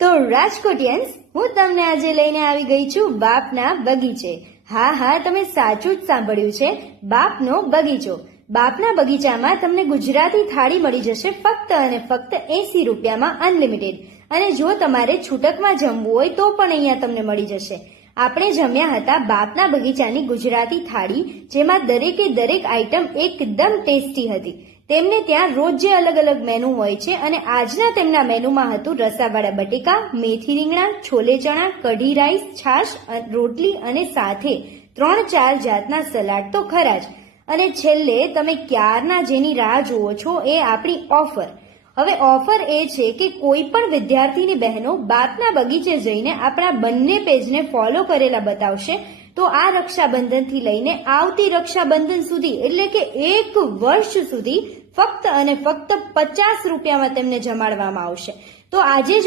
તો રાજકોટિયન્સ, હું તમને આજે લઈને આવી ગઈ છું બાપના બગીચે. હા, તમે સાચું જ સાંભળ્યું છે, બાપનો બગીચો. બાપના બગીચામાં તમને ગુજરાતી થાળી મળી જશે ફક્ત અને ફક્ત 80 રૂપિયામાં અનલિમિટેડ. અને જો તમારે છૂટકમાં જમવું હોય તો પણ અહીંયા તમને મળી જશે. આપણે જમ્યા હતા બાપના બગીચાની ગુજરાતી થાળી, જેમાં દરેકે દરેક આઈટમ એકદમ ટેસ્ટી હતી. તેમને ત્યાં રોજ જે અલગ અલગ મેનુ હોય છે, અને આજના તેમના મેનુમાં હતું રસાવાળા બટેકા, મેથી રીંગણા, છોલે ચણા, કઢી રાઈસ, છાશ, રોટલી અને સાથે 3-4 જાતના સલાડ તો ખરા જ. અને છેલ્લે તમે ક્યારના જેની રાહ જુઓ છો એ આપણી ઓફર. હવે ઓફર એ છે કે કોઈ પણ વિદ્યાર્થીની બહેનો બાપના બગીચે જઈને આપણા બંને પેજને ફોલો કરેલા બતાવશે તો આ રક્ષાબંધનથી લઈને આવતી રક્ષાબંધન સુધી, એટલે કે 1 વર્ષ સુધી ફક્ત અને ફક્ત 50 રૂપિયામાં તેમને જમાડવામાં આવશે. તો આજે જ